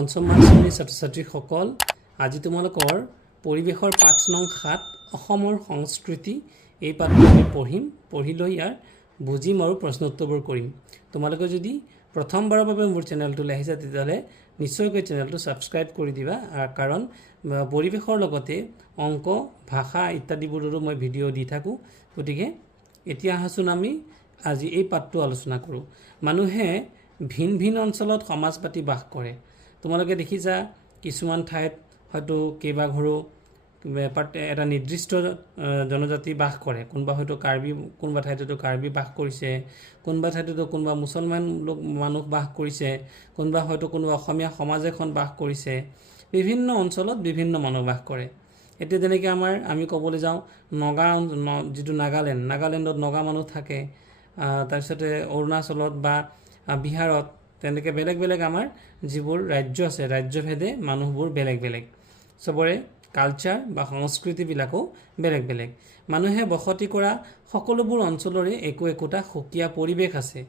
পঞ্চম শ্ৰেণীৰ ছাত্ৰ ছাত্ৰীসকল, আজি তোমালোকৰ পৰিৱেশৰ পাঠ নং 7 অসমৰ সংস্কৃতি এই পাঠটো আমি পঢ়ি লৈ ইয়াৰ বুজিম আৰু প্ৰশ্ন উত্তৰবোৰ কৰিম। তোমালোকে যদি প্ৰথমবাৰৰ বাবে মোৰ চেনেলটোলৈ আহিছা তেতিয়াহ'লে নিশ্চয়কৈ চেনেলটো ছাবস্ক্ৰাইব কৰি দিবা, কাৰণ পৰিৱেশৰ লগতে অংক, ভাষা ইত্যাদিবোৰৰো মই ভিডিঅ' দি থাকোঁ। গতিকে এতিয়া আহাচোন আমি আজি এই পাঠটো আলোচনা কৰোঁ। মানুহে ভিন ভিন অঞ্চলত সমাজ পাতি বাস কৰে। তোমালোকে দেখিছা কিছুমান ঠাইত হয়তো কেইবাঘৰো এটা নিৰ্দিষ্ট জনজাতি বাস কৰে। কোনোবা হয়তো কাৰ্বি, কোনোবা ঠাইতো কাৰ্বি বাস কৰিছে, কোনোবা ঠাইতো কোনোবা মুছলমান মানুহ বাস কৰিছে, কোনোবা হয়তো কোনোবা অসমীয়া সমাজ এখন বাস কৰিছে। বিভিন্ন অঞ্চলত বিভিন্ন মানুহ বাস কৰে। এতিয়া যেনেকৈ আমি ক'বলৈ যাওঁ যিটো নাগালেণ্ডত নগা মানুহ থাকে, তাৰপিছতে অৰুণাচলত বা বিহাৰত তেনেকৈ বেলেগ বেলেগ আমাৰ যিবোৰ ৰাজ্য আছে, ৰাজ্যভেদে মানুহবোৰ বেলেগ বেলেগ, চবৰে কালচাৰ বা সংস্কৃতিবিলাকো বেলেগ বেলেগ। মানুহে বসতি কৰা সকলোবোৰ অঞ্চলৰে একোটা সুকীয়া পৰিৱেশ আছে।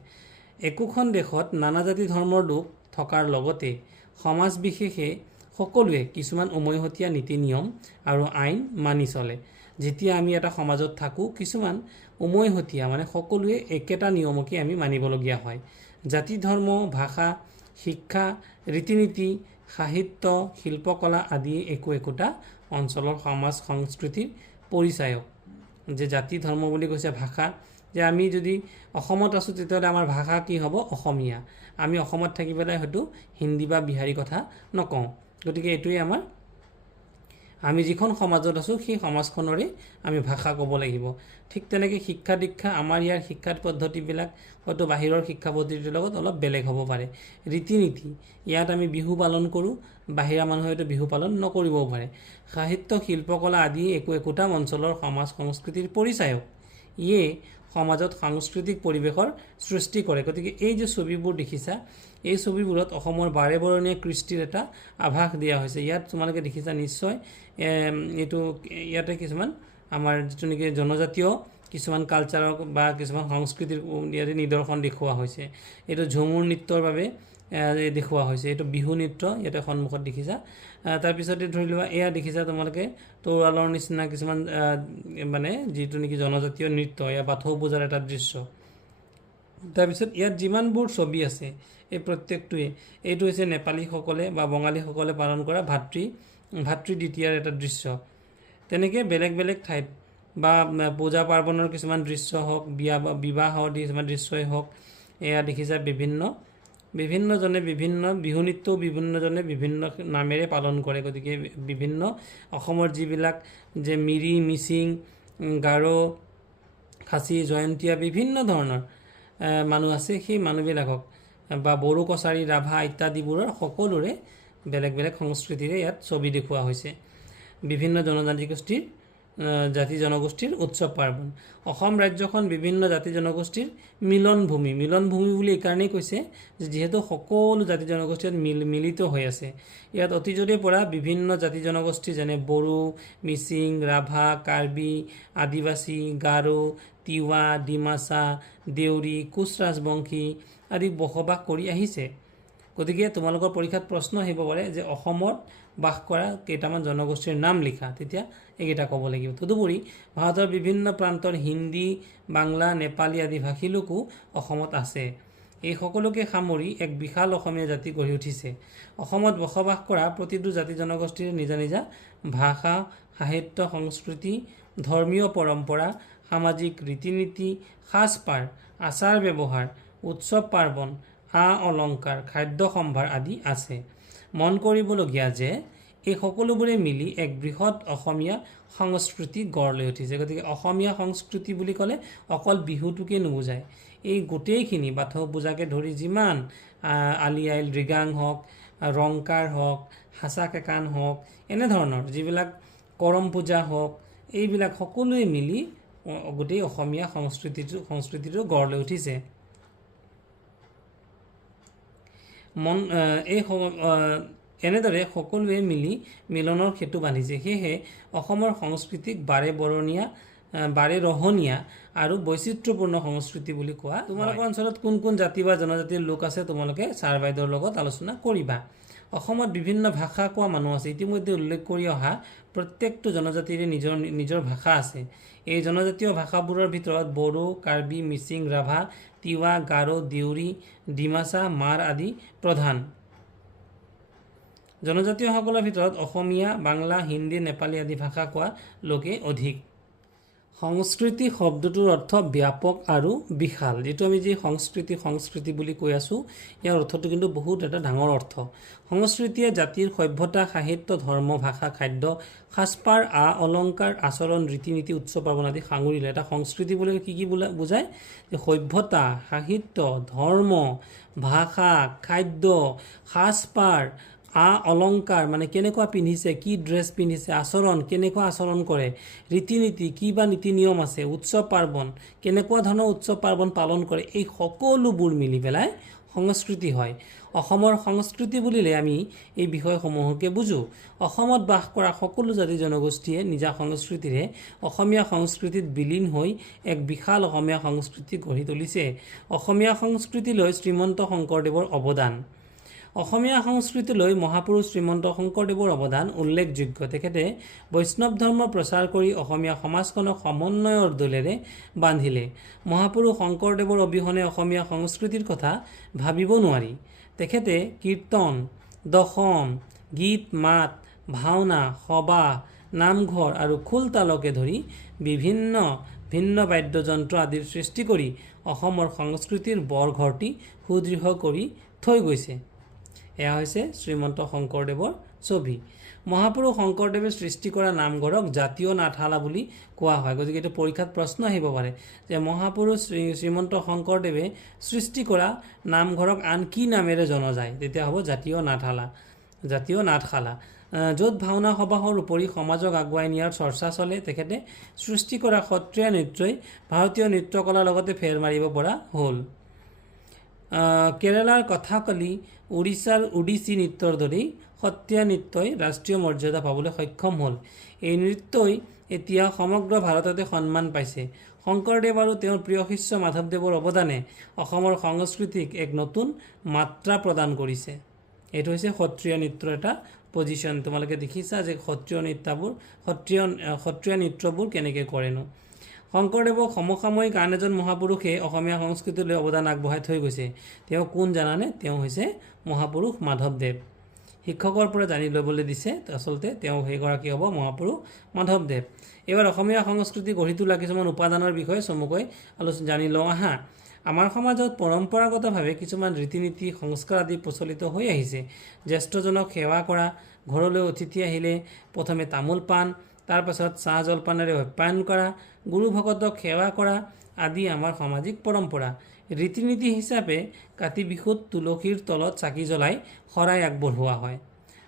একোখন দেশত নানা জাতি ধৰ্মৰ লোক থকাৰ লগতে সমাজ বিশেষে সকলোৱে কিছুমান উমৈহতীয়া নীতি নিয়ম আৰু আইন মানি চলে। যেতিয়া আমি এটা সমাজত থাকোঁ, কিছুমান উমৈহতীয়া সকলোৱে একেটা নিয়মকে আমি মানিবলগীয়া হয়। জাতি ধৰ্ম, ভাষা, শিক্ষা, ৰীতি নীতি, সাহিত্য, শিল্পকলা আদি একোটা অঞ্চলৰ সমাজ সংস্কৃতিৰ পৰিচায়ক। যে জাতি ধৰ্ম বুলি কৈছে ভাষা, যে আমি যদি অসমত আছোঁ তেতিয়াহ'লে আমাৰ ভাষা কি হ'ব? অসমীয়া। আমি অসমত থাকি পেলাই হয়তো হিন্দী বা বিহাৰী কথা নকওঁ। গতিকে এইটোৱে আমি যিখন সমাজত আছোঁ সেই সমাজখনৰে আমি ভাষা ক'ব লাগিব। ঠিক তেনেকৈ শিক্ষা দীক্ষা, আমাৰ ইয়াৰ শিক্ষা পদ্ধতিবিলাক হয়তো বাহিৰৰ শিক্ষা পদ্ধতিৰ লগত অলপ বেলেগ হ'ব পাৰে। ৰীতি নীতি, ইয়াত আমি বিহু পালন কৰোঁ, বাহিৰা মানুহে হয়তো বিহু পালন নকৰিবও পাৰে। সাহিত্য, শিল্পকলা আদি একোটা অঞ্চলৰ সমাজ সংস্কৃতিৰ পৰিচায়ক। ইয়ে সমাজত সাংস্কৃতিক পৰিৱেশৰ সৃষ্টি কৰে। গতিকে এই যে ছবিবোৰ দেখিছা, এই ছবিবোৰত অসমৰ বাৰে বৰণীয়া কৃষ্টিৰ এটা আভাস দিয়া হৈছে। ইয়াত তোমালোকে দেখিছা নিশ্চয়, ইয়াতে কিছুমান আমাৰ যিটো নেকি জনজাতীয় কিছুমান কালচাৰক বা কিছুমান সংস্কৃতিৰ ইয়াতে নিদৰ্শন দেখুওৱা হৈছে। এইটো ঝুমুৰ নৃত্যৰ বাবে দেখুওৱা হৈছে। এইটো বিহু নৃত্য ইয়াতে সন্মুখত দেখিছা। তাৰপিছতে ধৰি লোৱা এয়া দেখিছা তোমালোকে তৰোৱালৰ নিচিনা কিছুমান যিটো নেকি জনজাতীয় নৃত্য, এয়া বাথৌ পূজাৰ এটা দৃশ্য। তাৰপিছত ইয়াত যিমানবোৰ ছবি আছে এই প্ৰত্যেকটোৱে, এইটো হৈছে নেপালীসকলে বা বঙালীসকলে পালন কৰা ভাতৃ দ্বিতীয়াৰ এটা দৃশ্য। তেনেকৈ বেলেগ বেলেগ ঠাইত বা পূজা পাৰ্বণৰ কিছুমান দৃশ্য হওক, বিবাহৰ কিছুমান দৃশ্যই হওক, এয়া দেখিছা বিভিন্নজনে বিভিন্ন বিহু নৃত্যও বিভিন্নজনে বিভিন্ন নামেৰে পালন কৰে। গতিকে বিভিন্ন অসমৰ যিবিলাক যে মিৰি, মিচিং, গাৰো, খাচী, জয়ন্তীয়া বিভিন্ন ধৰণৰ মানুহ আছে, সেই মানুহবিলাকক বা বড়ো, কছাৰী, ৰাভা ইত্যাদিবোৰৰ সকলোৰে বেলেগ বেলেগ সংস্কৃতিৰে ইয়াত ছবি দেখুওৱা হৈছে। বিভিন্ন জাতি জনগোষ্ঠীৰ উৎসৱ পাৰ্বণ। অসম ৰাজ্যখন বিভিন্ন জাতি জনগোষ্ঠীৰ মিলনভূমি বুলি এইকাৰণেই কৈছে যে যিহেতু সকলো জাতি জনগোষ্ঠী মিলিত হৈ আছে। ইয়াত অতীজৰে পৰা বিভিন্ন জাতি জনগোষ্ঠী যেনে বড়ো, মিচিং, ৰাভা, কাৰ্বি, আদিবাসী, গাৰো, তিৱা, ডিমাচা, দেউৰী, কোচ ৰাজবংশী আদি বসবাস কৰি আহিছে। গতিকে তোমালোকৰ পৰীক্ষাত প্ৰশ্ন আহিব পাৰে যে অসমত বাস কৰা কেইটামান জনগোষ্ঠীৰ নাম লিখা, তেতিয়া এইকেইটা ক'ব লাগিব। তদুপৰি ভাৰতৰ বিভিন্ন প্ৰান্তৰ হিন্দী, বাংলা, নেপালী আদি ভাষী লোকো অসমত আছে। এই সকলোকে সামৰি এক বিশাল অসমীয়া জাতি গঢ়ি উঠিছে। অসমত বসবাস কৰা প্ৰতিটো জাতি জনগোষ্ঠীৰ নিজা নিজা ভাষা, সাহিত্য, সংস্কৃতি, ধৰ্মীয় পৰম্পৰা, সামাজিক ৰীতি নীতি, সাজপাৰ, আচাৰ ব্যৱহাৰ, উৎসৱ পাৰ্বণ, অলংকাৰ, খাদ্য সম্ভাৰ আদি আছে। মন কৰিবলগীয়া যে এই সকলোবোৰে মিলি এক বৃহৎ অসমীয়া সংস্কৃতি গঢ় লৈ উঠিছে। গতিকে অসমীয়া সংস্কৃতি বুলি ক'লে অকল বিহুটোকে নুবুজায়। এই গোটেইখিনি বাথৌ পূজাকে ধৰি যিমান আলি আই লৃগাং হওক, ৰংকাৰ হওক, হাচা কেকান হওক, এনেধৰণৰ যিবিলাক কৰম পূজা হওক, এইবিলাক সকলোৱে মিলি গোটেই অসমীয়া সংস্কৃতিটো গঢ় লৈ উঠিছে। এনেদৰে সকলোৱে মিলি মিলনৰ সেতু বান্ধিছে। সেয়েহে অসমৰ সংস্কৃতিক বাৰে ৰহণীয়া আৰু বৈচিত্ৰ্যপূৰ্ণ সংস্কৃতি বুলি কোৱা। তোমালোকৰ অঞ্চলত কোন কোন জাতি বা জনজাতিৰ লোক আছে তোমালোকে ছাৰ বাইদেউৰ লগত আলোচনা কৰিবা। অসমত বিভিন্ন ভাষা কোৱা মানুহ আছে। ইতিমধ্যে উল্লেখ কৰি অহা প্ৰত্যেকটো জনজাতিৰে নিজৰ নিজৰ ভাষা আছে। এই জনজাতীয় ভাষাবোৰৰ ভিতৰত বড়ো, কাৰ্বি, মিচিং, ৰাভা, তিৱা, গাৰো, দেউৰী, ডিমাচা, মাৰ আদি প্ৰধান। জনজাতীয়সকলৰ ভিতৰত অসমীয়া, বাংলা, হিন্দী, নেপালী আদি ভাষা কোৱা লোকে অধিক। সংস্কৃতি শব্দটোৰ অৰ্থ ব্যাপক আৰু বিশাল। যিটো আমি যি সংস্কৃতি বুলি কৈ আছোঁ, ইয়াৰ অৰ্থটো কিন্তু বহুত এটা ডাঙৰ অৰ্থ। সংস্কৃতিয়ে জাতিৰ সভ্যতা, সাহিত্য, ধৰ্ম, ভাষা, খাদ্য, সাজপাৰ, অলংকাৰ, আচৰণ, ৰীতি নীতি, উৎসৱ পাৰ্বণ আদি সাঙুৰিলে। এটা সংস্কৃতি বুলি কি বুজায়? যে সভ্যতা, সাহিত্য, ধৰ্ম, ভাষা, খাদ্য, সাজপাৰ, অলংকাৰ মানে কেনেকুৱা পিন্ধিছে, কি ড্ৰেছ পিন্ধিছে, আচৰণ কেনেকুৱা আচৰণ কৰে, ৰীতি নীতি কি বা নীতি নিয়ম আছে, উৎসৱ পাৰ্বণ কেনেকুৱা ধৰণৰ উৎসৱ পাৰ্বণ পালন কৰে, এই সকলোবোৰ মিলি পেলাই সংস্কৃতি হয়। অসমৰ সংস্কৃতি বুলিলে আমি এই বিষয়সমূহকে বুজোঁ। অসমত বাস কৰা সকলো জাতি জনগোষ্ঠীয়ে নিজা সংস্কৃতিৰে অসমীয়া সংস্কৃতিত বিলীন হৈ এক বিশাল অসমীয়া সংস্কৃতি গঢ়ি তুলিছে। অসমীয়া সংস্কৃতিলৈ শ্ৰীমন্ত শংকৰদেৱৰ অৱদান। অসমীয়া সংস্কৃতিলৈ মহাপুৰুষ শ্ৰীমন্ত শংকৰদেৱৰ অৱদান উল্লেখযোগ্য। তেখেতে বৈষ্ণৱ ধৰ্ম প্ৰচাৰ কৰি অসমীয়া সমাজখনক সমন্বয়ৰ দোলেৰে বান্ধিলে। মহাপুৰুষ শংকৰদেৱৰ অবিহনে অসমীয়া সংস্কৃতিৰ কথা ভাবিব নোৱাৰি। তেখেতে কীৰ্তন, দশম, গীত মাত, ভাওনা, সবাহ, নামঘৰ আৰু খোল তালকে ধৰি বিভিন্ন ভিন্ন বাদ্যযন্ত্ৰ আদিৰ সৃষ্টি কৰি অসমৰ সংস্কৃতিৰ বৰঘৰটি সুদৃঢ় কৰি থৈ গৈছে। এয়া হৈছে শ্ৰীমন্ত শংকৰদেৱৰ ছবি। মহাপুৰুষ শংকৰদেৱে সৃষ্টি কৰা নামঘৰক জাতীয় নাটশালা বুলি কোৱা হয়। গতিকে এইটো পৰীক্ষাত প্ৰশ্ন আহিব পাৰে যে মহাপুৰুষ শ্ৰীমন্ত শংকৰদেৱে সৃষ্টি কৰা নামঘৰক আন কি নামেৰে জনা যায়? তেতিয়া হ'ব জাতীয় নাটশালা। য'ত ভাওনা সবাহৰ উপৰি সমাজক আগুৱাই নিয়াৰ চৰ্চা চলে। তেখেতে সৃষ্টি কৰা সত্ৰীয়া নৃত্যই ভাৰতীয় নৃত্যকলাৰ লগতে ফেৰ মাৰিব পৰা হ'ল। কেৰালাৰ কথাকলি, উৰিষ্যাৰ ওডিচী নৃত্যৰ দৰেই সত্ৰীয়া নৃত্যই ৰাষ্ট্ৰীয় মৰ্যাদা পাবলৈ সক্ষম হ'ল। এই নৃত্যই এতিয়া সমগ্ৰ ভাৰততে সন্মান পাইছে। শংকৰদেৱ আৰু তেওঁৰ প্ৰিয় শিষ্য মাধৱদেৱৰ অৱদানে অসমৰ সংস্কৃতিক এক নতুন মাত্ৰা প্ৰদান কৰিছে। এইটো হৈছে সত্ৰীয়া নৃত্যৰ এটা পজিশ্যন। তোমালোকে দেখিছা যে সত্ৰীয়া নৃত্যবোৰ কেনেকৈ কৰেনো। শংকৰদেৱক সমসাময়িক আন এজন মহাপুৰুষে অসমীয়া সংস্কৃতিলৈ অৱদান আগবঢ়াই থৈ গৈছে। তেওঁ কোন জানানে? তেওঁ হৈছে মহাপুৰুষ মাধৱদেৱ। শিক্ষকৰ পৰা জানি ল'বলৈ দিছে, আচলতে তেওঁ সেইগৰাকী হ'ব মহাপুৰুষ মাধৱদেৱ। এইবাৰ অসমীয়া সংস্কৃতি গঢ়ি তোলা কিছুমান উপাদানৰ বিষয়ে চমুকৈ জানি লওঁ আহা। আমাৰ সমাজত পৰম্পৰাগতভাৱে কিছুমান ৰীতি নীতি, সংস্কাৰ আদি প্ৰচলিত হৈ আহিছে। জ্যেষ্ঠজনক সেৱা কৰা, ঘৰলৈ অতিথি আহিলে প্ৰথমে তামোল পাণ, তাৰপাছত চাহ জলপানেৰে আপ্যায়ন কৰা, গুৰু ভকতক সেৱা কৰা আদি আমাৰ সামাজিক পৰম্পৰা। ৰীতি নীতি হিচাপে কাতি বিহুত তুলসীৰ তলত চাকি জ্বলাই শৰাই আগবঢ়োৱা হয়।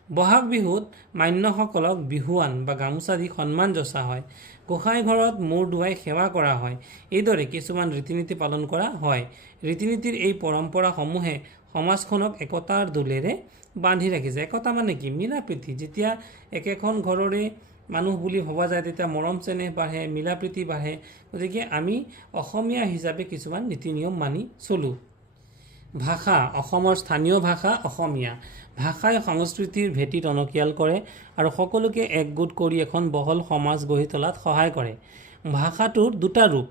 বহাগ বিহুত মান্যসকলক বিহুৱান বা গামোচা দি সন্মান যচা হয়। গোসাঁই ঘৰত মূৰ ধুৱাই সেৱা কৰা হয়। এইদৰে কিছুমান ৰীতি নীতি পালন কৰা হয়। ৰীতি নীতিৰ এই পৰম্পৰাসমূহে সমাজখনক একতাৰ দোলেৰে বান্ধি ৰাখিছে। একতা মানে কি? মিলা প্ৰীতি। যেতিয়া একেখন ঘৰৰে মানুহ বুলি ভবা যায় তেতিয়া মৰম চেনেহ বাঢ়ে, মিলা প্ৰীতি বাঢ়ে। গতিকে আমি অসমীয়া হিচাপে কিছুমান নীতি নিয়ম মানি চলোঁ। ভাষা। অসমৰ স্থানীয় ভাষা অসমীয়া। ভাষাই সংস্কৃতিৰ ভেটি টনকিয়াল কৰে আৰু সকলোকে একগোট কৰি এখন বহল সমাজ গঢ়ি তোলাত সহায় কৰে। ভাষাটোৰ দুটা ৰূপ।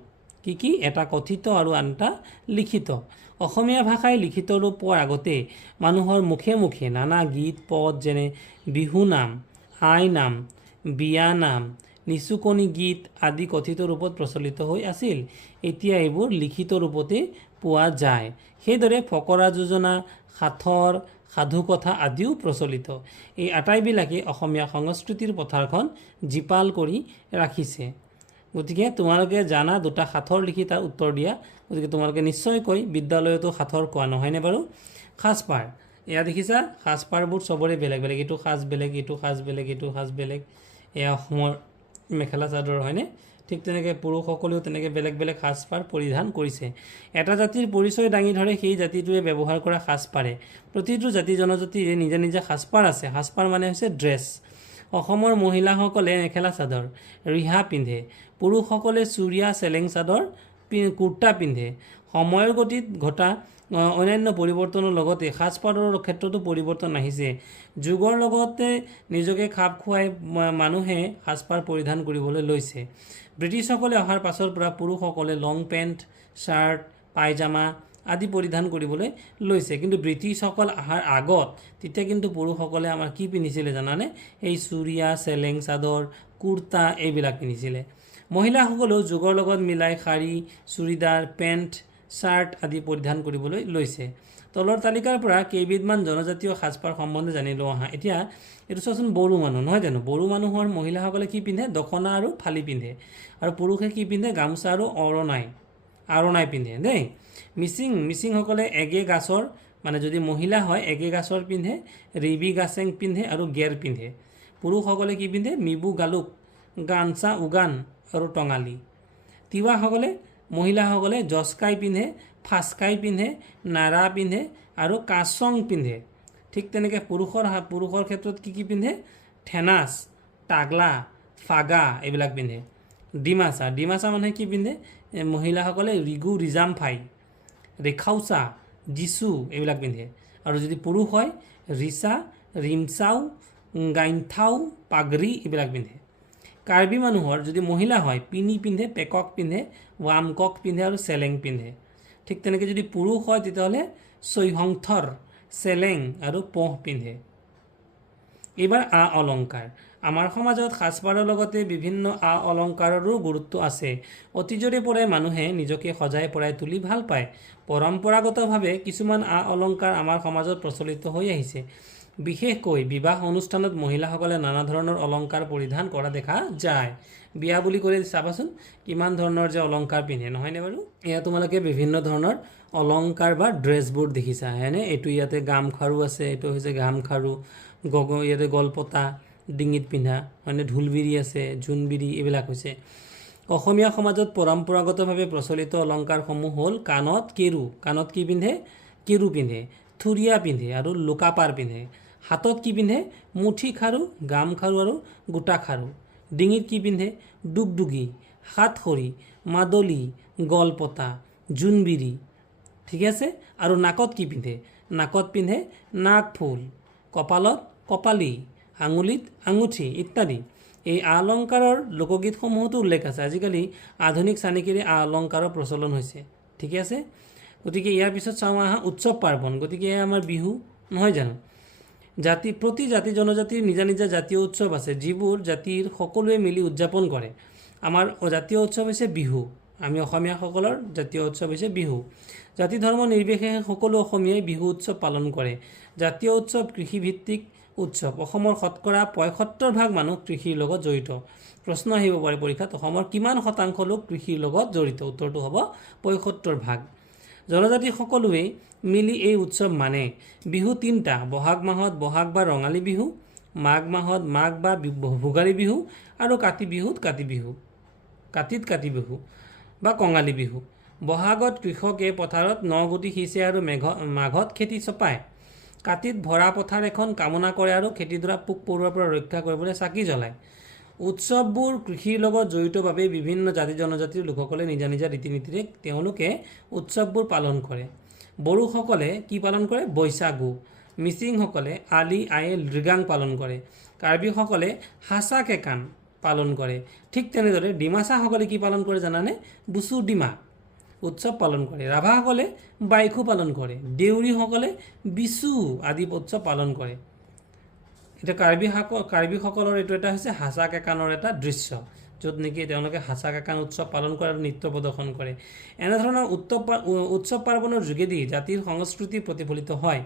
কি? এটা কথিত আৰু আন এটা লিখিত। অসমীয়া ভাষাই লিখিত ৰূপ পোৱাৰ আগতে মানুহৰ মুখে মুখে নানা গীত পদ যেনে বিহুনাম, আইনাম, বিয়ানাম, নিচুকনি গীত আদি কথিত ৰূপত প্ৰচলিত হৈ আছিল। এতিয়া এইবোৰ লিখিত ৰূপতে পোৱা যায়। সেইদৰে ফকৰা যোজনা, সাঁথৰ, সাধুকথা আদিও প্ৰচলিত। এই আটাইবিলাকে অসমীয়া সংস্কৃতিৰ পথাৰখন জীপাল কৰি ৰাখিছে। গতিকে তোমালোকে জানা দুটা সাঁথৰ লিখি তাৰ উত্তৰ দিয়া। গতিকে তোমালোকে নিশ্চয়কৈ বিদ্যালয়তো সাঁথৰ কোৱা নহয়নে বাৰু? সাজপাৰ। এয়া দেখিছা সাজপাৰবোৰ চবৰে বেলেগ বেলেগ। এইটো সাজ বেলেগ, এইটো সাজ বেলেগ, এইটো সাজ বেলেগ। এয়া অসমৰ মেখেলা চাদৰ হয়নে? ঠিক তেনেকৈ পুৰুষসকলেও তেনেকৈ বেলেগ বেলেগ সাজপাৰ পৰিধান কৰিছে। এটা জাতিৰ পৰিচয় দাঙি ধৰে সেই জাতিটোৱে ব্যৱহাৰ কৰা সাজপাৰে। প্ৰতিটো জাতি জনজাতিৰে নিজা নিজা সাজপাৰ আছে। সাজপাৰ মানে হৈছে ড্ৰেছ। অসমৰ মহিলাসকলে মেখেলা চাদৰ, ৰিহা পিন্ধে। পুৰুষসকলে চুৰিয়া, চেলেং চাদৰ, কুৰ্তা পিন্ধে। সময়ৰ গতিত ঘটা অন্যান্য পৰিৱৰ্তনৰ লগতে সাজপাৰৰ ক্ষেত্ৰতো পৰিৱৰ্তন আহিছে। যুগৰ লগতে নিজকে খাপ খুৱাই মানুহে সাজপাৰ পৰিধান কৰিবলৈ লৈছে। ব্ৰিটিছসকলে অহাৰ পাছৰ পৰা পুৰুষসকলে লং পেণ্ট, শ্বাৰ্ট, পায়জামা আদি পৰিধান কৰিবলৈ লৈছে। কিন্তু ব্ৰিটিছসকল অহাৰ আগত তেতিয়া কিন্তু পুৰুষসকলে আমাৰ কি পিন্ধিছিলে জানানে? এই চুৰিয়া, চেলেং চাদৰ, কুৰ্তা এইবিলাক পিন্ধিছিলে। মহিলাসকলেও যুগৰ লগত মিলাই শাৰী, চুৰিদাৰ, পেণ্ট, শ্বাৰ্ট আদি পৰিধান কৰিবলৈ লৈছে। তলৰ তালিকাৰ পৰা কেইবিধমান জনজাতীয় সাজপাৰ সম্বন্ধে জানিলোঁ আহা। এতিয়া এইটো চোৱাচোন, বড়ো মানুহ নহয় জানো? বড়ো মানুহৰ মহিলাসকলে কি পিন্ধে? দখনা আৰু ফালি পিন্ধে। আৰু পুৰুষে কি পিন্ধে? গামোচা আৰু আৰণাই পিন্ধে দেই। মিচিংসকলে এগে গাছৰ, মানে যদি মহিলা হয় এগে গাছৰ পিন্ধে, ৰিবি গাছেং পিন্ধে আৰু গেৰ পিন্ধে। পুৰুষসকলে কি পিন্ধে? মিবু গালুক, গামচা উগান আৰু টঙালি। তিৱাসকলে, মহিলাসকলে জচকাই পিন্ধে, ফাচকাই পিন্ধে, নাৰা পিন্ধে আৰু কাচং পিন্ধে। ঠিক তেনেকৈ পুৰুষৰ ক্ষেত্ৰত কি পিন্ধে? ঠেনাচ, টাগলা, ফাগা এইবিলাক পিন্ধে। ডিমাচা মানুহে কি পিন্ধে? মহিলাসকলে ৰিগু ৰিজামফাই, ৰেখাউচা, জিচু এইবিলাক পিন্ধে। আৰু যদি পুৰুষ হয় ৰিচা, ৰিমচাও, গাইনথাও, পাগৰি এইবিলাক পিন্ধে। কাৰ্বি মানুহৰ যদি মহিলা হয় পিনি পিন্ধে, পেকক পিন্ধে, ৱামকক পিন্ধে আৰু চেলেং পিন্ধে। ঠিক তেনেকৈ যদি পুৰুষ হয় তেতিয়াহ'লে চৈহংথৰ, চেলেং আৰু পহ পিন্ধে। এইবাৰ অলংকাৰ। আমাৰ সমাজত সাজপাৰৰ লগতে বিভিন্ন অলংকাৰৰো গুৰুত্ব আছে। অতীজৰে পৰাই মানুহে নিজকে সজাই পৰাই তুলি ভাল পায়। পৰম্পৰাগতভাৱে কিছুমান অলংকাৰ আমাৰ সমাজত প্ৰচলিত হৈ আহিছে। বিশেষকৈ বিবাহ অনুষ্ঠানত মহিলাসকলে নানা ধৰণৰ অলংকাৰ পৰিধান কৰা দেখা যায়। বিয়া বুলি ক'লে চাবাচোন কিমান ধৰণৰ যে অলংকাৰ পিন্ধে, নহয়নে বাৰু? এয়া তোমালোকে বিভিন্ন ধৰণৰ অলংকাৰ বা ড্ৰেছবোৰ দেখিছা হয়নে? এইটো ইয়াতে গামখাৰু আছে, এইটো হৈছে গামখাৰু, ইয়াতে গলপতা ডিঙিত পিন্ধা হয়নে? ঢোলবিৰি আছে, জোনবিৰি এইবিলাক হৈছে। অসমীয়া সমাজত পৰম্পৰাগতভাৱে প্ৰচলিত অলংকাৰসমূহ হ'ল কাণত কেৰু, কাণত কি পিন্ধে? কেৰু পিন্ধে, থুৰিয়া পিন্ধে আৰু লোকাপাৰ পিন্ধে। হাতত কি পিন্ধে? মুঠি খাৰু, গামখাৰু আৰু গোটা খাৰু। ডিঙিত কি পিন্ধে? ডুগডুগি, সাতসৰী, মাদলি, গলপতা, জোনবিৰি। ঠিক আছে? আৰু নাকত কি পিন্ধে? নাকত পিন্ধে নাকফুল, কপালত কপালি, আঙুলিত আঙুঠি ইত্যাদি। এই অলংকাৰৰ লোকগীতসমূহতো উল্লেখ আছে। আজিকালি আধুনিক চানেকিৰে অলংকাৰৰ প্ৰচলন হৈছে। ঠিকে আছে? গতিকে ইয়াৰ পিছত চাওঁ আহা উৎসৱ পাৰ্বণ। গতিকে আমাৰ বিহু নহয় জানো? প্ৰতি জাতি জনজাতিৰ নিজা নিজা জাতীয় উৎসৱ আছে যিবোৰ জাতিৰ সকলোৱে মিলি উদযাপন কৰে। আমাৰ জাতীয় উৎসৱ হৈছে বিহু। আমি অসমীয়াসকলৰ জাতীয় উৎসৱ হৈছে বিহু। জাতি ধৰ্ম নিৰ্বিশেষে সকলো অসমীয়াই বিহু উৎসৱ পালন কৰে। জাতীয় উৎসৱ কৃষিভিত্তিক উৎসৱ। অসমৰ শতকৰা ৭৫% মানুহ কৃষিৰ লগত জড়িত। প্ৰশ্ন আহিব পাৰে পৰীক্ষাত, অসমৰ কিমান শতাংশ লোক কৃষিৰ লগত জড়িত? উত্তৰটো হ'ব ৭৫%। জনজাতি সকলোৱে মিলি এই উৎসৱ মানে। বিহু তিনিটা: বহাগ মাহত বহাগ বা ৰঙালী বিহু, মাঘ মাহত মাঘ বা ভোগালী বিহু আৰু কাতি বিহুত কাতি বিহু বা কঙালী বিহু। বহাগত কৃষকে পথাৰত নগুটি সিঁচে আৰু মাঘত খেতি চপায়। কাতিত ভৰা পথাৰ এখন কামনা কৰে আৰু খেতিডৰা পোক পৰুৱাৰ পৰা ৰক্ষা কৰিবলৈ চাকি জ্বলায়। উৎসৱবোৰ কৃষিৰ লগত জড়িত বাবে বিভিন্ন জাতি জনজাতিৰ লোকসকলে নিজা নিজা ৰীতি নীতিৰে তেওঁলোকে উৎসৱবোৰ পালন কৰে। বড়োসকলে কি পালন কৰে? বৈশাগু। মিচিংসকলে আলি আয়ে লৃগাং পালন কৰে। কাৰ্বিসকলে হাচা কেকান পালন কৰে। ঠিক তেনেদৰে ডিমাচাসকলে কি পালন কৰে জানানে? বুচু ডিমা উৎসৱ পালন কৰে। ৰাভাসকলে বাইখু পালন কৰে। দেউৰীসকলে বিচু আদি উৎসৱ পালন কৰে। এতিয়া কাৰ্বিসকলৰ এইটো এটা হৈছে হাচা কেকানৰ এটা দৃশ্য, য'ত নেকি তেওঁলোকে হাচা কেকান উৎসৱ পালন কৰে আৰু নৃত্য প্ৰদৰ্শন কৰে। এনেধৰণৰ উৎসৱ পাৰ্বণৰ যোগেদি জাতিৰ সংস্কৃতি প্ৰতিফলিত হয়।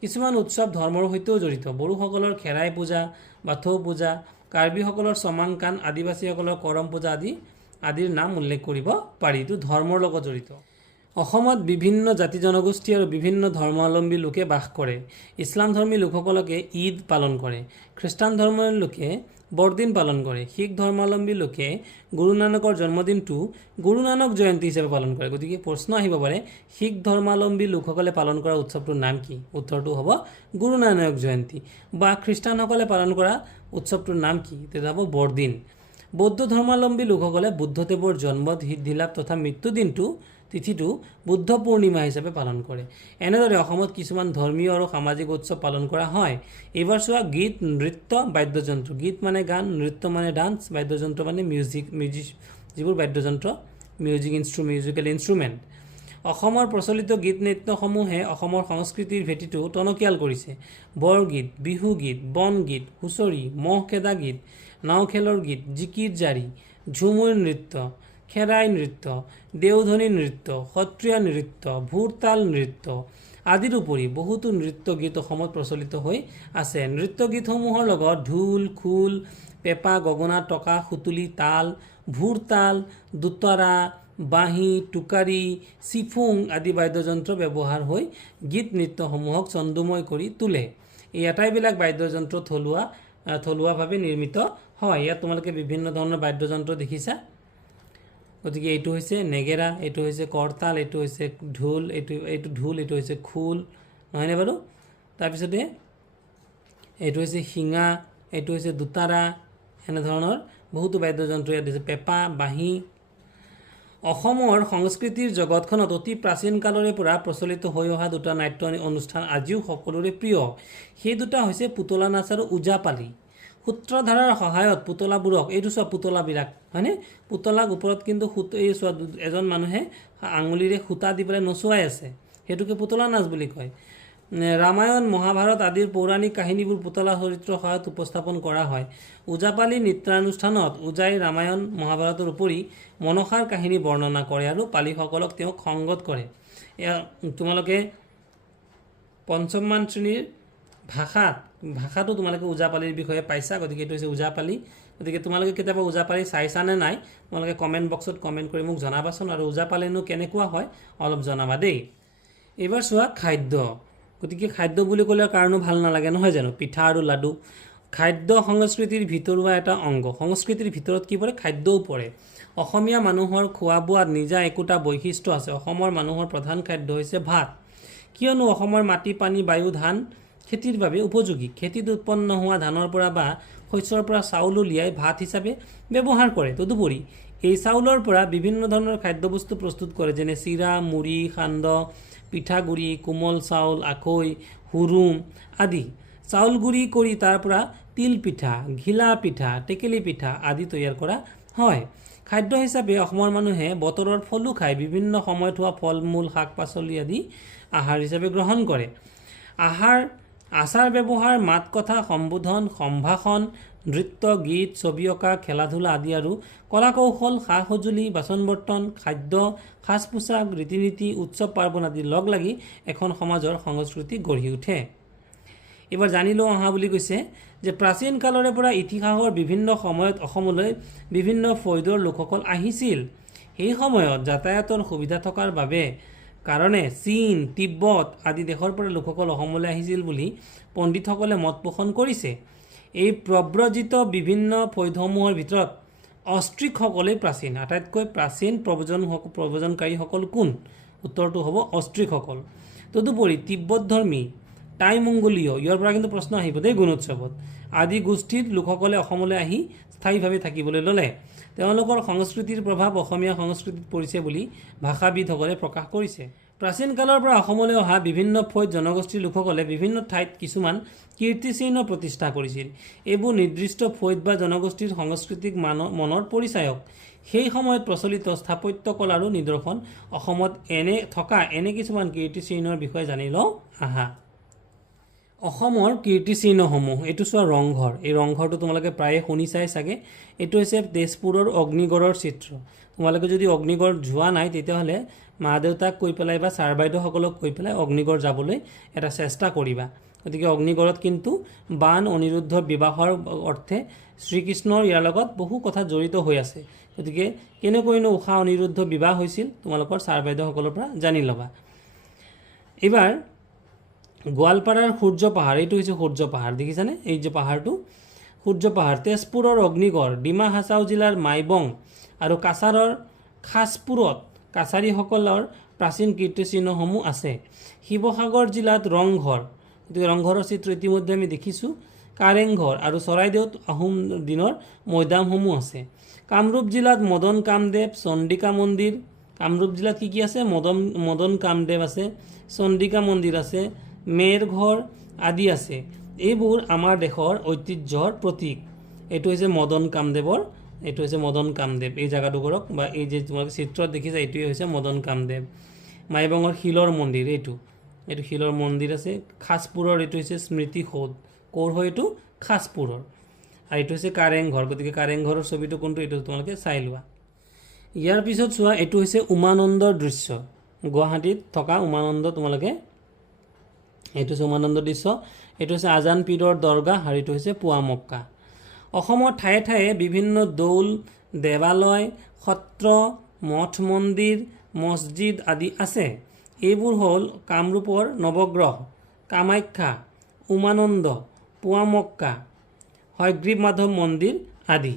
কিছুমান উৎসৱ ধৰ্মৰ সৈতেও জড়িত। বড়োসকলৰ খেৰাই পূজা, বাথৌ পূজা, কাৰ্বিসকলৰ চমাংকান, আদিবাসীসকলৰ কৰম পূজা আদিৰ নাম উল্লেখ কৰিব পাৰি। এইটো ধৰ্মৰ লগত জড়িত। অসমত বিভিন্ন জাতি জনগোষ্ঠী আৰু বিভিন্ন ধৰ্মাৱলম্বী লোকে বাস কৰে। ইছলাম ধৰ্মী লোকসকলকে ঈদ পালন কৰে। খ্ৰীষ্টান ধৰ্মৰ লোকে বৰদিন পালন কৰে। শিখ ধৰ্মাৱলম্বী লোকে গুৰু নানকৰ জন্মদিনটো গুৰু নানক জয়ন্তী হিচাপে পালন কৰে। গতিকে প্ৰশ্ন আহিব পাৰে, শিখ ধৰ্মাৱলম্বী লোকসকলে পালন কৰা উৎসৱটোৰ নাম কি? উত্তৰটো হ'ব গুৰু নানক জয়ন্তী। বা খ্ৰীষ্টানসকলে পালন কৰা উৎসৱটোৰ নাম কি? তেতিয়া হ'ব বৰদিন। বৌদ্ধ ধৰ্মাৱলম্বী লোকসকলে বুদ্ধদেৱৰ জন্ম, সিদ্ধিলাভ তথা মৃত্যু দিনটো তিথিটো বুদ্ধ পূৰ্ণিমা হিচাপে পালন কৰে। এনেদৰে অসমত কিছুমান ধৰ্মীয় আৰু সামাজিক উৎসৱ পালন কৰা হয়। এইবাৰ চোৱা গীত, নৃত্য, বাদ্যযন্ত্ৰ। গীত মানে গান, নৃত্য মানে ডান্স, বাদ্যযন্ত্ৰ মানে মিউজিক যিবোৰ বাদ্যযন্ত্ৰ, মিউজিকেল ইনষ্ট্ৰুমেণ্ট। অসমৰ প্ৰচলিত গীত নৃত্যসমূহে অসমৰ সংস্কৃতিৰ ভেটিটো টনকিয়াল কৰিছে। বৰগীত, বিহুগীত, বনগীত, হুঁচৰি, মহ খেদা গীত, নাও খেলৰ গীত, জিকিৰ জাৰি, ঝুমুৰ নৃত্য, খেৰাই নৃত্য, দেওধনী নৃত্য, সত্ৰীয়া নৃত্য, ভোৰতাল নৃত্য আদিৰ উপৰি বহুতো নৃত্য গীত অসমত প্ৰচলিত হৈ আছে। নৃত্য গীতসমূহৰ লগত ঢোল, খোল, পেঁপা, গগনা, টকা, সুতুলি, তাল, ভোৰতাল, দোতাৰা, বাঁহী, টোকাৰী, চিফুং আদি বাদ্যযন্ত্ৰ ব্যৱহাৰ হৈ গীত নৃত্যসমূহক ছন্দময় কৰি তোলে। এই আটাইবিলাক বাদ্যযন্ত্ৰ থলুৱাভাৱে নিৰ্মিত হয়। ইয়াত তোমালোকে বিভিন্ন ধৰণৰ বাদ্যযন্ত্ৰ দেখিছা। গতিকে এইটো হৈছে নেগেৰা, এইটো হৈছে কৰতাল, এইটো হৈছে ঢোল, এইটো হৈছে খোল, নহয়নে বাৰু? তাৰপিছতে এইটো হৈছে শিঙা, এইটো হৈছে দোতাৰা, এনেধৰণৰ বহুতো বাদ্যযন্ত্ৰ ইয়াত দিছে, পেঁপা, বাঁহী। অসমৰ সংস্কৃতিৰ জগতখনত অতি প্ৰাচীন কালৰে পৰা প্ৰচলিত হৈ অহা দুটা নাট্য অনুষ্ঠান আজিও সকলোৰে প্ৰিয়। সেই দুটা হৈছে পুতলা নাচ আৰু ওজাপালি। সূত্ৰধাৰাৰ সহায়ত পুতলাবোৰক, এইটো চোৱা পুতলাবিলাক, হয়নে? পুতলাক ওপৰত কিন্তু এই চোৱা এজন মানুহে আঙুলিৰে সূতা দি পেলাই নচুৱাই আছে, সেইটোকে পুতলা নাচ বুলি কয়। ৰামায়ণ, মহাভাৰত আদিৰ পৌৰাণিক কাহিনীবোৰ পুতলা চৰিত্ৰৰ সহায়ত উপস্থাপন কৰা হয়। ওজাপালি নৃত্যানুষ্ঠানত ওজাই ৰামায়ণ, মহাভাৰতৰ উপৰি মনসাৰ কাহিনী বৰ্ণনা কৰে আৰু পালিসকলক তেওঁক সংগত কৰে। তোমালোকে পঞ্চমমান শ্ৰেণীৰ ভাষাটো তোমালোকে ওজাপালিৰ বিষয়ে পাইছা। গতিকে এইটো হৈছে ওজাপালি। গতিকে তোমালোকে কেতিয়াবা ওজাপালি চাইছানে নাই তোমালোকে কমেণ্ট বক্সত কমেণ্ট কৰি মোক জনাবাচোন, আৰু ওজাপালিনো কেনেকুৱা হয় অলপ জনাবা দেই। এইবাৰ চোৱা খাদ্য। গতিকে খাদ্য বুলি ক'লে কাৰণো ভাল নালাগে, নহয় জানো? পিঠা আৰু লাডু খাদ্য সংস্কৃতিৰ ভিতৰুৱা এটা অংগ। সংস্কৃতিৰ ভিতৰত কি পৰে? খাদ্যও পৰে। অসমীয়া মানুহৰ খোৱা বোৱাত নিজা একোটা বৈশিষ্ট্য আছে। অসমৰ মানুহৰ প্ৰধান খাদ্য হৈছে ভাত, কিয়নো অসমৰ মাটি, পানী, বায়ু, ধান খেতিৰ বাবে উপযোগী। খেতিত উৎপন্ন হোৱা ধানৰ পৰা বা শস্যৰ পৰা চাউল উলিয়াই ভাত হিচাপে ব্যৱহাৰ কৰে। তদুপৰি এই চাউলৰ পৰা বিভিন্ন ধৰণৰ খাদ্যবস্তু প্ৰস্তুত কৰে, যেনে চিৰা, মুড়ি, সান্দহ, পিঠাগুড়ি, কোমল চাউল, আখৈ, হুৰুম আদি। চাউল গুড়ি কৰি তাৰ পৰা তিল পিঠা, ঘিলা পিঠা, টেকেলি পিঠা আদি তৈয়াৰ কৰা হয়। খাদ্য হিচাপে অসমৰ মানুহে বতৰৰ ফলো খায়। বিভিন্ন সময়ত হোৱা ফল মূল, শাক পাচলি আদি আহাৰ হিচাপে গ্ৰহণ কৰে। আচাৰ ব্যৱহাৰ, মাত কথা, সম্বোধন, সম্ভাষণ, নৃত্য, গীত, ছবি অঁকা, খেলা ধূলা আদি আৰু কলা কৌশল, সা সঁজুলি, বাচন বৰ্তন, খাদ্য, সাজ পোছাক, ৰীতি নীতি, উৎসৱ পাৰ্বণ আদি লগ লাগি এখন সমাজৰ সংস্কৃতি গঢ়ি উঠে। এইবাৰ জানি লওঁ অহা বুলি কৈছে যে প্ৰাচীন কালৰে পৰা ইতিহাসৰ বিভিন্ন সময়ত অসমলৈ বিভিন্ন ফৈদৰ লোকসকল আহিছিল। সেই সময়ত যাতায়াতৰ সুবিধা থকাৰ কাৰণে চীন, তিব্বত আদি দেশৰ পৰা লোকসকল অসমলৈ আহিছিল বুলি পণ্ডিতসকলে মত পোষণ কৰিছে। এই প্ৰব্ৰজিত বিভিন্ন ফৈদসমূহৰ ভিতৰত অষ্ট্ৰিকসকলেই প্ৰাচীন। আটাইতকৈ প্ৰাচীন প্ৰব্ৰজনকাৰীসকল কোন? উত্তৰটো হ'ব অষ্ট্ৰিকসকল। তদুপৰি তিব্বত ধৰ্মী, টাই মংগোলীয়, ইয়াৰ পৰা কিন্তু প্ৰশ্ন আহিব দেই গুণোৎসৱত, আদি গোষ্ঠীৰ লোকসকলে অসমলৈ আহি স্থায়ীভাৱে থাকিবলৈ ল'লে। তেওঁলোকৰ সংস্কৃতিৰ প্ৰভাৱ অসমীয়া সংস্কৃতিত পৰিছে বুলি ভাষাবিদসকলে প্ৰকাশ কৰিছে। প্ৰাচীন কালৰ পৰা অসমলৈ অহা বিভিন্ন ফৈদ জনগোষ্ঠীৰ লোকসকলে বিভিন্ন ঠাইত কিছুমান কীৰ্তিচিহ্ন প্ৰতিষ্ঠা কৰিছিল। এইবোৰ নিৰ্দিষ্ট ফৈদ বা জনগোষ্ঠীৰ সাংস্কৃতিক মনৰ পৰিচায়ক। সেই সময়ত প্ৰচলিত স্থাপত্য কলাৰো নিদৰ্শন অসমত এনে কিছুমান কীৰ্তিচিহ্নৰ বিষয়ে জানি লওঁ আহা। অসমৰ কীৰ্তিচিহ্নসমূহ, এইটো চোৱা ৰংঘৰ। এই ৰংঘৰটো তোমালোকে প্ৰায়ে শুনিছাই চাগে। এইটো হৈছে তেজপুৰৰ অগ্নিগড়ৰ চিত্ৰ। তোমালোকে যদি অগ্নিগড় যোৱা নাই তেতিয়াহ'লে মা দেউতাক কৈ পেলাই বা ছাৰ বাইদেউসকলক কৈ পেলাই অগ্নিগড় যাবলৈ এটা চেষ্টা কৰিবা। গতিকে অগ্নিগড়ত কিন্তু বাণ অনিৰুদ্ধৰ বিবাহৰ অৰ্থে শ্ৰীকৃষ্ণৰ ইয়াৰ লগত বহু কথা জড়িত হৈ আছে। গতিকে কেনেকৈনো ঊষা অনিৰুদ্ধ বিবাহ হৈছিল তোমালোকৰ ছাৰ বাইদেউসকলৰ পৰা জানি ল'বা। এইবাৰ গোৱালপাৰাৰ সূৰ্য পাহাৰ, এইটো হৈছে সূৰ্য পাহাৰ, দেখিছানে? এই যে পাহাৰটো সূৰ্য পাহাৰ। তেজপুৰৰ অগ্নিগড়, ডিমা হাছাও জিলাৰ মাইবং আৰু কাছাৰৰ খাছপুৰত কাছাৰীসকলৰ প্ৰাচীন কীৰ্তিচিহ্নসমূহ আছে। শিৱসাগৰ জিলাত ৰংঘৰ, গতিকে ৰংঘৰৰ চিত্ৰ ইতিমধ্যে আমি দেখিছোঁ। কাৰেংঘৰ আৰু চৰাইদেউত আহোম দিনৰ মৈদামসমূহ আছে। কামৰূপ জিলাত মদন কামদেৱ, চণ্ডিকা মন্দিৰ কামৰূপ জিলাত কি আছে মদন কামদেৱ আছে, চন্দিকা মন্দিৰ আছে, মেৰঘৰ আদি আছে। এইবোৰ আমাৰ দেশৰ ঐতিহ্যৰ প্ৰতীক। এইটো হৈছে মদন কামদেৱৰ, এইটো হৈছে মদন কামদেৱ, এই জেগাডোখৰক বা এই যে তোমালোকে চিত্ৰত দেখিছা এইটোৱে হৈছে মদন কামদেৱ। মাইবঙৰ শিলৰ মন্দিৰ, এইটো শিলৰ মন্দিৰ আছে। খাছপুৰৰ এইটো হৈছে স্মৃতিসৌধ, ক'ৰ হয় এইটো? খাছপুৰৰ। আৰু এইটো হৈছে কাৰেংঘৰ, গতিকে কাৰেংঘৰৰ ছবিটো কোনটো এইটো তোমালোকে চাই লোৱা। ইয়াৰ পিছত চোৱা, এইটো হৈছে উমানন্দৰ দৃশ্য, গুৱাহাটীত থকা উমানন্দ, তোমালোকে এইটো হৈছে উমানন্দ দৃশ্য। এইটো হৈছে আজান পীৰৰ দৰগাহ আৰু এইটো হৈছে পুৱামক্কা। অসমৰ ঠায়ে ঠায়ে বিভিন্ন দৌল, দেৱালয়, সত্ৰ, মঠ মন্দিৰ, মছজিদ আদি আছে। এইবোৰ হ'ল কামৰূপৰ নৱগ্ৰহ, কামাখ্যা, উমানন্দ, পুৱামক্কা, হয়গ্ৰীৱ মাধৱ মন্দিৰ আদি।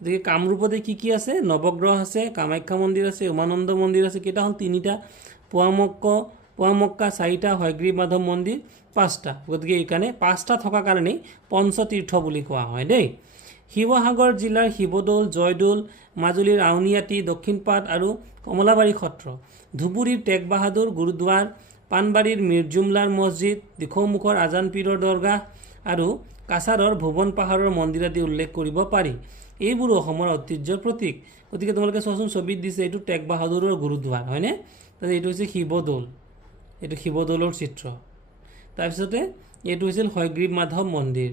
গতিকে কামৰূপতে কি আছে? নৱগ্ৰহ আছে, কামাখ্যা মন্দিৰ আছে, উমানন্দ মন্দিৰ আছে। কেইটা হ'ল? 3টা। পুৱামক্কা 4টা, হয়গ্ৰীৱ মাধৱ মন্দিৰ 5টা। গতিকে এইকাৰণে 5টা থকা কাৰণেই পঞ্চতীৰ্থ বুলি কোৱা হয় দেই। শিৱসাগৰ জিলাৰ শিৱদৌল, জয়দৌল, মাজুলীৰ আউনীআটী, দক্ষিণপাট আৰু কমলাবাৰী সত্ৰ, ধুবুৰীৰ টেগ বাহাদুৰ গুৰুদ্বাৰ, পাণবাৰীৰ মিৰ্জুমলাৰ মছজিদ, দিখৌমুখৰ আজান পীৰৰ দৰগাহ আৰু কাছাৰৰ ভুৱন পাহাৰৰ মন্দিৰ আদি উল্লেখ কৰিব পাৰি। এইবোৰো অসমৰ ঐতিহ্যৰ প্ৰতীক। গতিকে তোমালোকে চোৱাচোন, ছবিত দিছে এইটো টেগ বাহাদুৰৰ গুৰুদ্বাৰ, হয়নে? তাৰপিছত এইটো হৈছে শিৱদৌল, এইটো শিৱদৌলৰ চিত্ৰ। তাৰপিছতে এইটো হৈছিল হয়গ্ৰীৱ মাধৱ মন্দিৰ,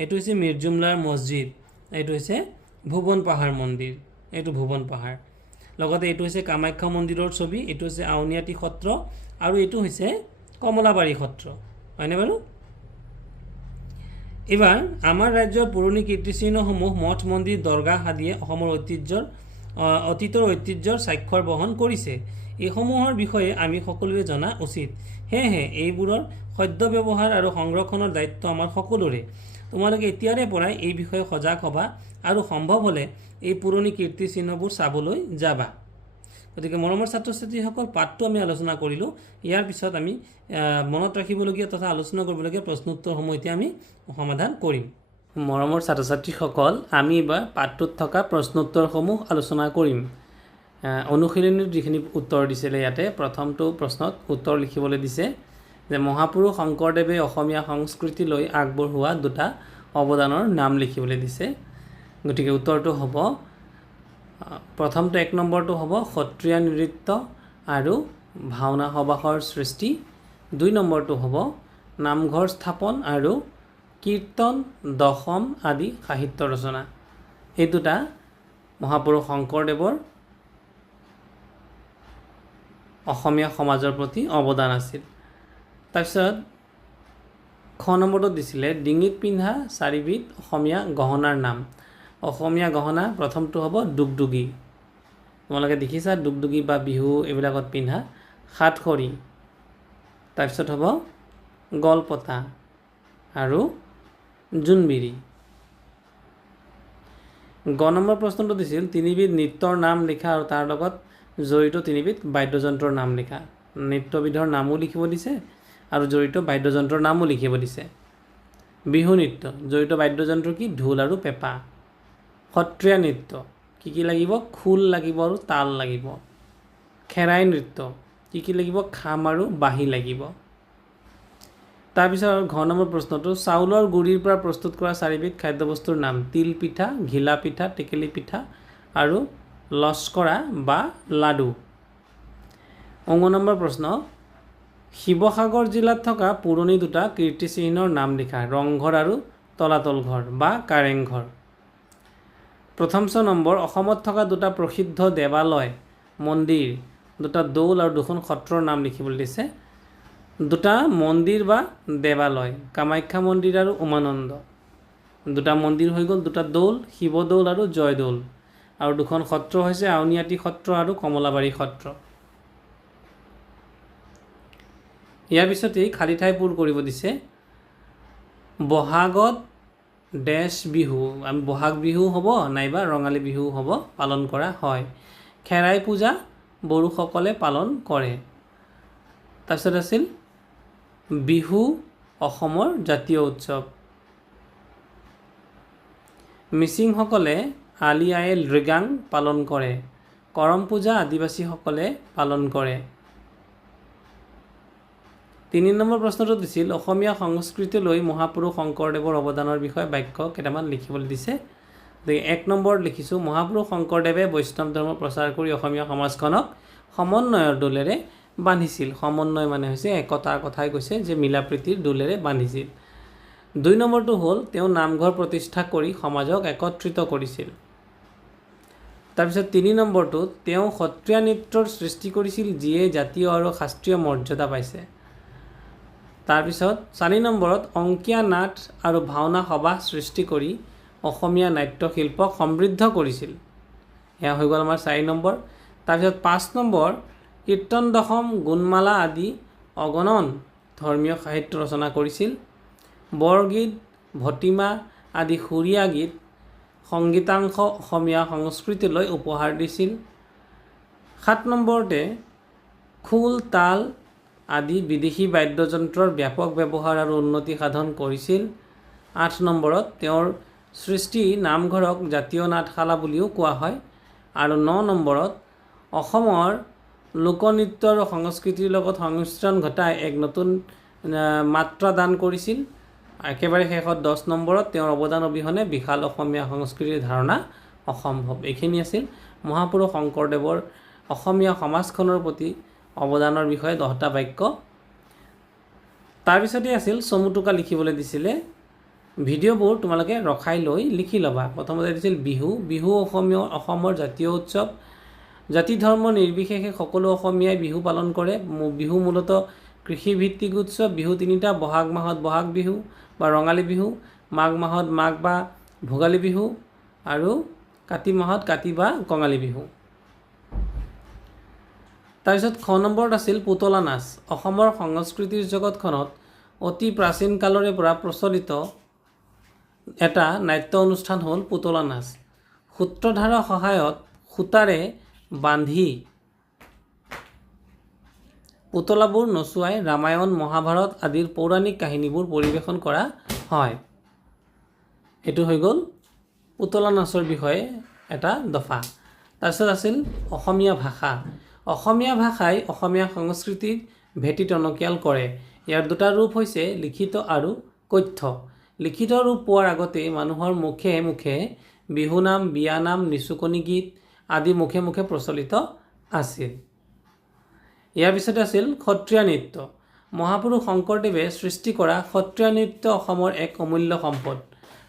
এইটো হৈছে মিৰ্জুমলাৰ মছজিদ, এইটো হৈছে ভুৱন পাহাৰ মন্দিৰ, এইটো ভুৱন পাহাৰ। লগতে এইটো হৈছে কামাখ্যা মন্দিৰৰ ছবি, এইটো হৈছে আউনীআটী সত্ৰ আৰু এইটো হৈছে কমলাবাৰী সত্ৰ, হয়নে বাৰু? এইবাৰ আমাৰ ৰাজ্যৰ পুৰণি কীৰ্তিচিহ্নসমূহ, মঠ মন্দিৰ, দৰগাহ আদিয়ে অসমৰ অতীতৰ ঐতিহ্যৰ স্বাক্ষৰ বহন কৰিছে। এইসমূহৰ বিষয়ে আমি সকলোৱে জনা উচিত। সেয়েহে এইবোৰৰ সদ্য ব্যৱহাৰ আৰু সংৰক্ষণৰ দায়িত্ব আমাৰ সকলোৰে। তোমালোকে এতিয়াৰে পৰাই এই বিষয়ে সজাগ হ'বা আৰু সম্ভৱ হ'লে এই পুৰণি কীৰ্তিচিহ্নবোৰ চাবলৈ যাবা। গতিকে মৰমৰ ছাত্ৰ ছাত্ৰীসকল, পাঠটো আমি আলোচনা কৰিলোঁ। ইয়াৰ পিছত আমি মনত ৰাখিবলগীয়া তথা আলোচনা কৰিবলগীয়া প্ৰশ্নোত্তৰসমূহ এতিয়া আমি সমাধান কৰিম। মৰমৰ ছাত্ৰ ছাত্ৰীসকল, আমি এইবাৰ পাঠটোত থকা প্ৰশ্নোত্তৰসমূহ আলোচনা কৰিম। অনুশীলনীৰ যিখিনি উত্তৰ দিছিলে, ইয়াতে প্ৰথমটো প্ৰশ্নত উত্তৰ লিখিবলৈ দিছে যে মহাপুৰুষ শংকৰদেৱে অসমীয়া সংস্কৃতিলৈ আগবঢ়োৱা 2টা অৱদানৰ নাম লিখিবলৈ দিছে। গতিকে উত্তৰটো হ'ব, প্ৰথমটো 1 নম্বৰটো হ'ব সত্ৰীয়া নৃত্য আৰু ভাওনা সবাহৰ সৃষ্টি। 2 নম্বৰটো হ'ব নামঘৰ স্থাপন আৰু কীৰ্তন, দশম আদি সাহিত্য ৰচনা। এই 2টা মহাপুৰুষ শংকৰদেৱৰ অসমীয়া সমাজৰ প্ৰতি অৱদান আছিল। তাৰপিছত খ নম্বৰটো দিছিলে ডিঙিত পিন্ধা 4বিধ অসমীয়া গহনাৰ নাম। অসমীয়া গহনা প্ৰথমটো হ'ব দুগদুগী, তোমালোকে দেখিছা দুগদুগী বা বিহু এইবিলাকত পিন্ধা। সাতসৰী, তাৰপিছত হ'ব গলপতা আৰু জোনবিৰি। গ নম্বৰ প্ৰশ্নটো দিছিল 3বিধ নৃত্যৰ নাম লিখা আৰু তাৰ লগত জড়িত 3বিধ বাদ্যযন্ত্ৰৰ নাম লিখা। নৃত্যবিধৰ নামো লিখিব দিছে আৰু জড়িত বাদ্যযন্ত্ৰৰ নামো লিখিব দিছে। বিহু নৃত্য, জড়িত বাদ্যযন্ত্ৰ কি? ঢোল আৰু পেঁপা। সত্ৰীয়া নৃত্য, কি লাগিব? খোল লাগিব আৰু তাল লাগিব। খেৰাই নৃত্য, কি লাগিব? খাম আৰু বাঁহী লাগিব। তাৰপিছত ঘ নম্বৰ প্ৰশ্নটো চাউলৰ গুড়িৰ পৰা প্ৰস্তুত কৰা 4বিধ খাদ্যবস্তুৰ নাম। তিল পিঠা, ঘিলা পিঠা, টেকেলি পিঠা আৰু লস্কৰা বা লাডু। ঙ নম্বৰ প্ৰশ্ন শিৱসাগৰ জিলাত থকা পুৰণি 2টা কীৰ্তিচিহ্নৰ নাম লিখা। ৰংঘৰ আৰু তলাতল ঘৰ বা কাৰেংঘৰ। প্ৰথম ছ নম্বৰ অসমত থকা 2টা প্ৰসিদ্ধ দেৱালয়, মন্দিৰ, 2টা দৌল আৰু 2খন সত্ৰৰ নাম লিখিবলৈ দিছে। 2টা মন্দিৰ বা দেৱালয়, কামাখ্যা মন্দিৰ আৰু উমানন্দ। 2টা মন্দিৰ হৈ গ'ল, 2টা দৌল, শিৱদৌল আৰু জয়দৌল, আৰু 2খন সত্ৰ হৈছে আউনীআটী সত্ৰ আৰু কমলাবাৰী সত্ৰ। ইয়াৰ পিছতেই খালী ঠাই পূৰ কৰিব দিছে। বহাগত ডেছ বিহু, আমি বহাগ বিহু হ'ব নাইবা ৰঙালী বিহু হ'ব পালন কৰা হয়। খেৰাই পূজা বড়োসকলে পালন কৰে। তাৰপিছত আছিল বিহু অসমৰ জাতীয় উৎসৱ। মিচিংসকলে আলি আয়ে লৃগাং পালন কৰে। কৰম পূজা আদিবাসীসকলে পালন কৰে। 3 নম্বৰ প্ৰশ্নটো দিছিল অসমীয়া সংস্কৃতিলৈ মহাপুৰুষ শংকৰদেৱৰ অৱদানৰ বিষয়ে বাক্য কেইটামান লিখিবলৈ দিছে। 1 নম্বৰত লিখিছোঁ মহাপুৰুষ শংকৰদেৱে বৈষ্ণৱ ধৰ্ম প্ৰচাৰ কৰি অসমীয়া সমাজখনক সমন্বয়ৰ দোলেৰে বান্ধিছিল। সমন্বয় মানে হৈছে একতাৰ কথাই কৈছে যে মিলাপ্ৰীতিৰ দোলেৰে বান্ধিছিল। 2 নম্বৰটো হ'ল তেওঁ নামঘৰ প্ৰতিষ্ঠা কৰি সমাজক একত্ৰিত কৰিছিল। তাৰপিছত 3 নম্বৰটোত তেওঁ সত্ৰীয়া নৃত্যৰ সৃষ্টি কৰিছিল যিয়ে জাতীয় আৰু শাস্ত্ৰীয় মৰ্যাদা পাইছে। তাৰপিছত 4 নম্বৰত অংকীয়া নাট আৰু ভাওনা সভা সৃষ্টি কৰি অসমীয়া নাট্যশিল্পক সমৃদ্ধ কৰিছিল। এয়া হৈ গ'ল আমাৰ 4 নম্বৰ। তাৰপিছত 5 নম্বৰ কীৰ্তন দশম গুণমালা আদি অগণন ধৰ্মীয় সাহিত্য ৰচনা কৰিছিল। বৰগীত ভটিমা আদি সুৰীয়া গীত সংগীতাংশ অসমীয়া সংস্কৃতিলৈ উপহাৰ দিছিল। 7 নম্বৰতে খোল তাল আদি বিদেশী বাদ্যযন্ত্ৰৰ ব্যাপক ব্যৱহাৰ আৰু উন্নতি সাধন কৰিছিল। 8 নম্বৰত তেওঁৰ সৃষ্টি নামঘৰক জাতীয় নাটশালা বুলিও কোৱা হয়। আৰু 9 নম্বৰত অসমৰ লোকনৃত্য আৰু সংস্কৃতিৰ লগত সংমিশ্ৰণ ঘটাই এক নতুন মাত্ৰা দান কৰিছিল। একেবাৰে শেষত 10 নম্বৰত তেওঁৰ অৱদান অবিহনে বিশাল অসমীয়া সংস্কৃতিৰ ধাৰণা অসম্ভৱ। এইখিনি আছিল মহাপুৰুষ শংকৰদেৱৰ অসমীয়া সমাজখনৰ প্ৰতি অৱদানৰ বিষয়ে 10টা বাক্য। তাৰপিছতে আছিল চমুটোকা লিখিবলৈ দিছিলে। ভিডিঅ'বোৰ তোমালোকে ৰখাই লৈ লিখি ল'বা। প্ৰথমতে দিছিল বিহু। বিহু অসমৰ জাতীয় উৎসৱ। জাতি ধৰ্ম নিৰ্বিশেষে সকলো অসমীয়াই বিহু পালন কৰে। বিহু মূলতঃ কৃষিভিত্তিক উৎসৱ। বিহু 3টা বহাগ মাহত বহাগ বিহু বা ৰঙালী বিহু, মাঘ মাহত মাঘ বা ভোগালী বিহু আৰু কাতি মাহত কাতি বা কঙালী বিহু। তাৰপিছত খ নম্বৰত আছিল পুতলা নাচ। অসমৰ সংস্কৃতিৰ জগতখনত অতি প্ৰাচীন কালৰে পৰা প্ৰচলিত এটা নাট্য অনুষ্ঠান হ'ল পুতলা নাচ। সূত্ৰধাৰৰ সহায়ত সূতাৰে বান্ধি পুতলাবোৰ নচুৱাই ৰামায়ণ মহাভাৰত আদিৰ পৌৰাণিক কাহিনীবোৰ পৰিৱেশন কৰা হয়। এইটো হৈ গ'ল পুতলা নাচৰ বিষয়ে এটা দফা। তাৰপিছত আছিল অসমীয়া ভাষা। অসমীয়া ভাষাই অসমীয়া সংস্কৃতিৰ ভেটি টনকিয়াল কৰে। ইয়াৰ 2টা ৰূপ হৈছে লিখিত আৰু কথ্য। লিখিত ৰূপ পোৱাৰ আগতে মানুহৰ মুখে মুখে বিহুনাম, বিয়ানাম, নিচুকনি গীত আদি মুখে মুখে প্ৰচলিত আছিল। ইয়াৰ পিছতে আছিল সত্ৰীয়া নৃত্য। মহাপুৰুষ শংকৰদেৱে সৃষ্টি কৰা সত্ৰীয়া নৃত্য অসমৰ এক অমূল্য সম্পদ।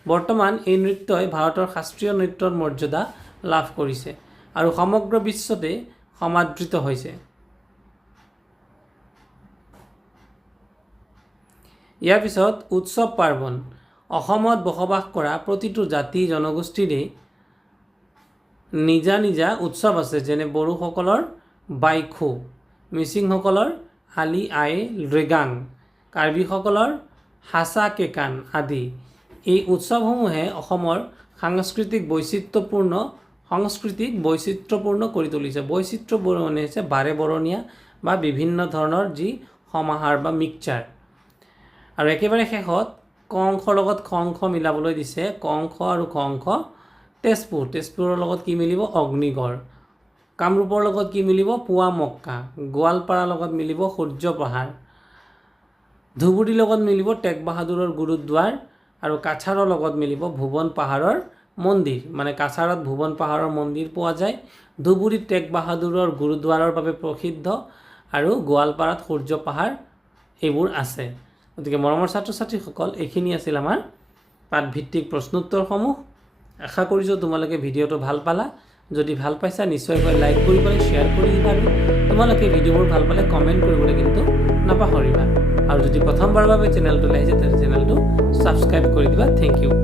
বৰ্তমান এই নৃত্যই ভাৰতৰ শাস্ত্ৰীয় নৃত্যৰ মৰ্যাদা লাভ কৰিছে আৰু সমগ্ৰ বিশ্বতে সমাদৃত হৈছে। ইয়াৰ পিছত উৎসৱ পাৰ্বণ। অসমত বসবাস কৰা প্ৰতিটো জাতি জনগোষ্ঠীৰে নিজা নিজা উৎসৱ আছে। যেনে বড়োসকলৰ বাইখু, মিচিংসকলৰ আলি আয়ে লৃগাং, কাৰ্বিসকলৰ হাছা কেকান আদি। এই উৎসৱসমূহে অসমৰ সাংস্কৃতিক বৈচিত্ৰ্যপূৰ্ণ কৰি তুলিছে। বৈচিত্ৰ্যপূৰ্ণ মানে হৈছে বাৰে বৰণীয়া বা বিভিন্ন ধৰণৰ যি সমাহাৰ বা মিক্সচাৰ। আৰু একেবাৰে শেষত ক অংশৰ লগত খ অংশ মিলাবলৈ দিছে। ক অংশ আৰু খ অংশ তেজপুৰৰ লগত কি মিলিব? অগ্নিগড়। কামৰূপৰ লগত কি মিলিব? পুৱা মক্কা। গোৱালপাৰাৰ লগত মিলিব সূৰ্য পাহাৰ। ধুবুৰীৰ লগত মিলিব টেক বাহাদুৰৰ গুৰুদ্বাৰ। আৰু কাছাৰৰ লগত মিলিব ভুৱন পাহাৰৰ মন্দিৰ। মানে কাছাৰত ভুৱন পাহাৰৰ মন্দিৰ পোৱা যায়। ধুবুৰীত টেক বাহাদুৰৰ গুৰুদ্বাৰৰ বাবে প্ৰসিদ্ধ আৰু গোৱালপাৰাত সূৰ্য পাহাৰ এইবোৰ আছে। গতিকে মৰমৰ ছাত্ৰ ছাত্ৰীসকল, এইখিনি আছিল আমাৰ পাঠভিত্তিক প্ৰশ্নোত্তৰসমূহ। আশা কৰিছোঁ তোমালোকে ভিডিঅ'টো ভাল পালা। যদি ভাল পাইছা নিশ্চয়কৈ লাইক কৰি পেলাই শ্বেয়াৰ কৰি দিবা আৰু তোমালোকে ভিডিঅ'বোৰ ভাল পালে কমেণ্ট কৰিবলৈ কিন্তু নাপাহৰিবা। আৰু যদি প্ৰথমবাৰৰ বাবে চেনেলটোলৈ আহিছে তেন্তে চেনেলটো ছাবস্ক্ৰাইব কৰি দিবা। Thank U.